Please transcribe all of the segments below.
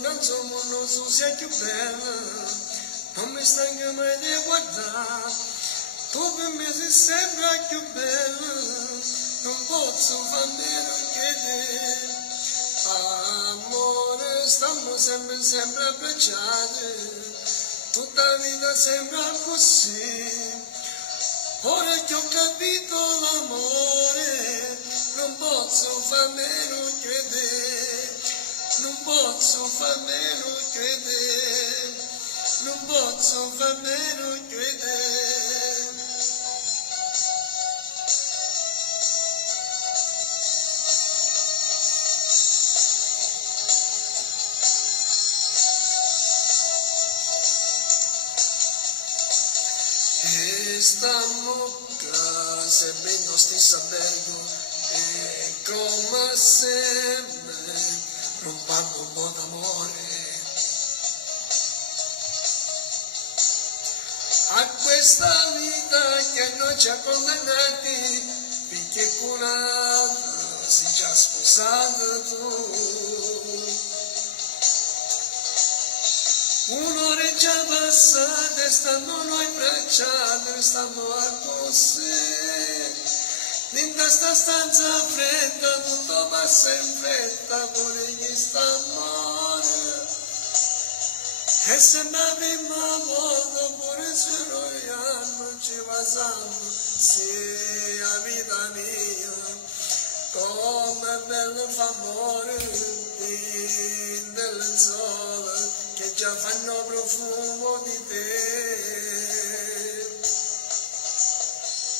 non sono non so sia più bella, non mi stanca mai di guardare, tu per me sei sempre più bella, non posso far meno che te. Amore, stiamo sempre abbracciati, tutta la vita sembra così. Ora che ho capito l'amore, non posso far meno che te, non posso far meno che te, non posso far meno che te. Estamos sempre in stesso albergo e come sempre rompando un po' d'amore a questa vita che noi ci ha condannati perché con altro si già sposato tu. Un'ora è già passata e stanno noi bracciati, stanno a così. In questa stanza fredda tutto passa in fretta, pure gli sta amore. E se la prima volta pure se noi anni ci passando, sì, la vita mia, come bello fa amore, delle sole che già fanno profumo di te.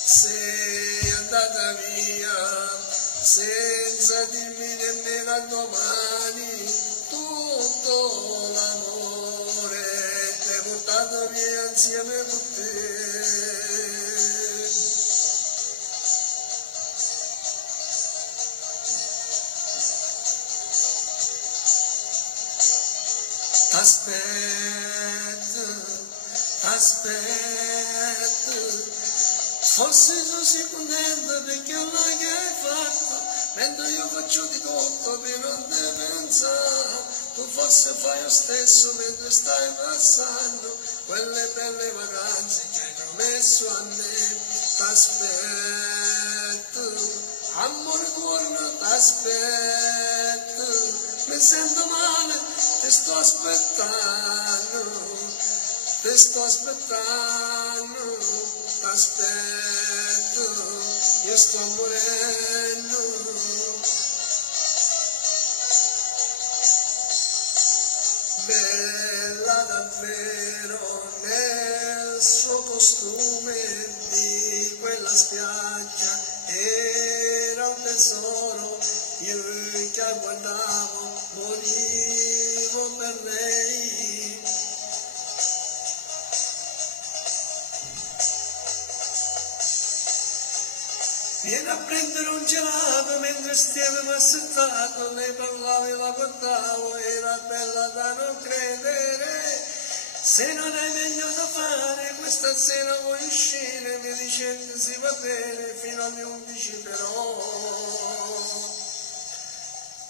Sei andata via senza dirmi nemmeno a domani, tutto l'amore t'hai portato via insieme con te. T'aspetto, forse tu sei contenta perché non che hai fatto, mentre io faccio di tutto per non te pensare, tu forse fai lo stesso mentre stai passando quelle belle vacanze che hai promesso a me. T'aspetto, amore buono, t'aspetto, mi sento male, ti sto aspettando. Ti sto aspettando, t'aspetto, io sto morendo. Bella davvero nel suo costume di quella spiaggia, era un tesoro, io che guardavo, morivo per lei. Vieni a prendere un gelato mentre stiamo assettato, lei parlava e la guardavo, era bella da non credere. Se non hai meglio da fare, questa sera vuoi uscire, mi dice si va bene, fino alle 11 però.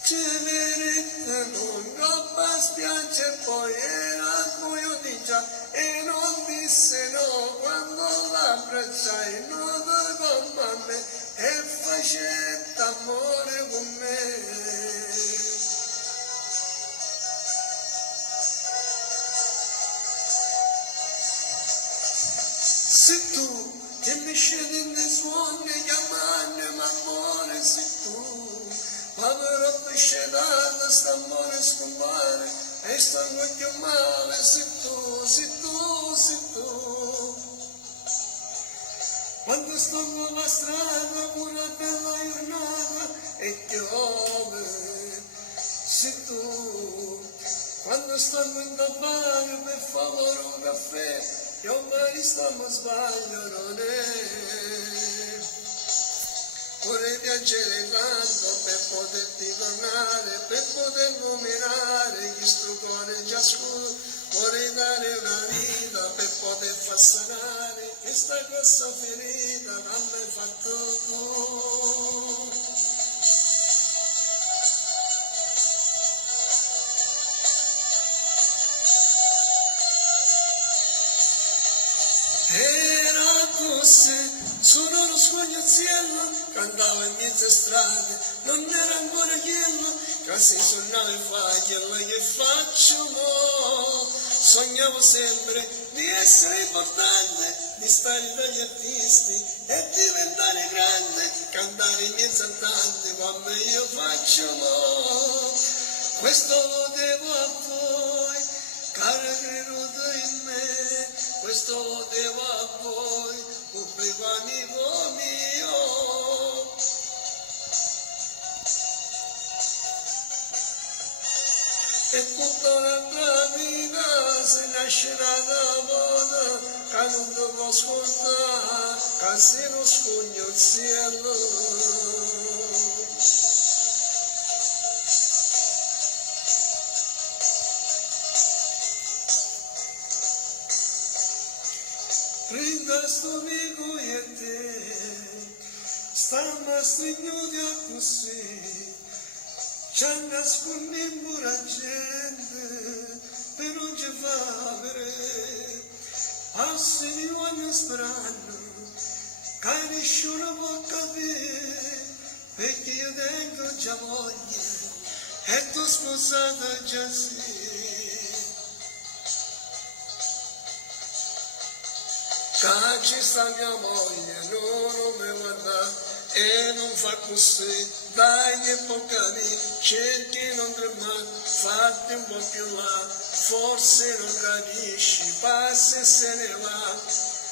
C'è verità, non troppa spiaggia e poi era buio di già, e non disse no quando l'abbracciai, nudo con me. E facetta amore con me. Se tu che mi scendi nei suoni chiamando ma amore, se tu povero pesce d'aria st'amore scompare e sto voglio male, se tu, se tu, se tu. Quando sto sulla strada, pure bella giornata e piove, se tu, quando sto in bar per favore un caffè, io mai stiamo sbaglio non è. Vorrei piangere tanto per poterti tornare, per poter nominare chi sto cuore già scuro, vorrei dare una vita per poter far sanare questa grossa ferita che mi hai fatto tu. forse sono lo sogno cielo, cantavo in mezzo strade, non era ancora quello, che si suonava e fa quello che faccio mo. Sognavo sempre di essere importante, di stare dagli artisti e diventare grande, cantare in mezzo a tanti come io faccio mo. Questo lo devo a voi, caro creduto in me, questo lo devo a voi, pubblico amico mio. E tutta un'altra vita se nascerà da moda, che non devo ascoltare, che se non scogno il cielo. Rinda sto amico e te, stiamo stringendo così, ci hanno nascondiamo la gente, per non ci fa vedere, passano ogni strano, che nessuno può capire, perché io tengo già voglia, e tu sposata già sì. Ci sta mia moglie, non mi guarda e non fa così, dai che boccati, cerchi non tremare, fatti un po' più là, forse non capisci, passa e se ne va,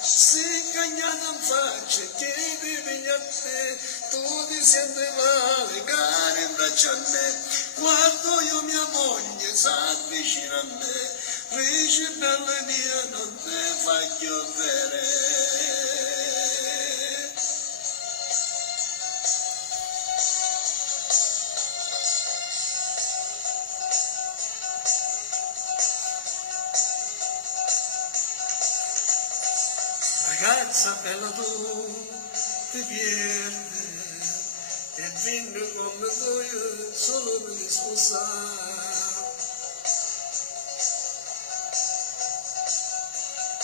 si cagnata in faccia, chiedi a te, tu ti senti male, cara in braccio a me, guardo io mia moglie, s'avvicina a me, dice bella mia, non te fa chiudere. Ragazza bella tu ti pierde e vieni come tu io solo per sposare.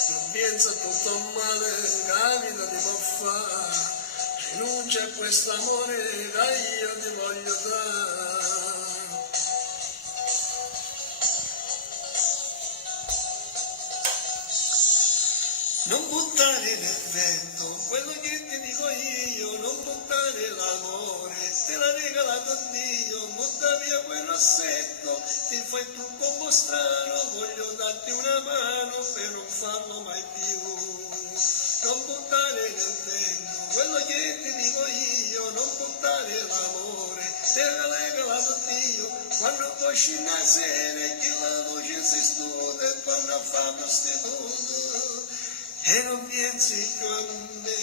Non pensa tutto male, capita di può fare, rinuncia a questo amore che io ti voglio dare. Non buttare nel vento quello che ti dico io, non buttare l'amore, te l'ha regalato Dio, butta via quel rossetto, ti fai tutto un po' strano, voglio darti una mano per non farlo mai più. Non buttare nel vento quello che ti dico io, non buttare l'amore, te l'ha regalato Dio, quando poi scende la sera che la luce si studia e torna a fare l'istituto. E non pensi con me.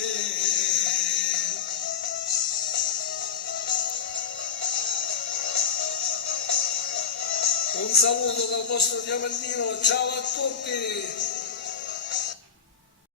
Un saluto dal vostro Diamantino, ciao a tutti!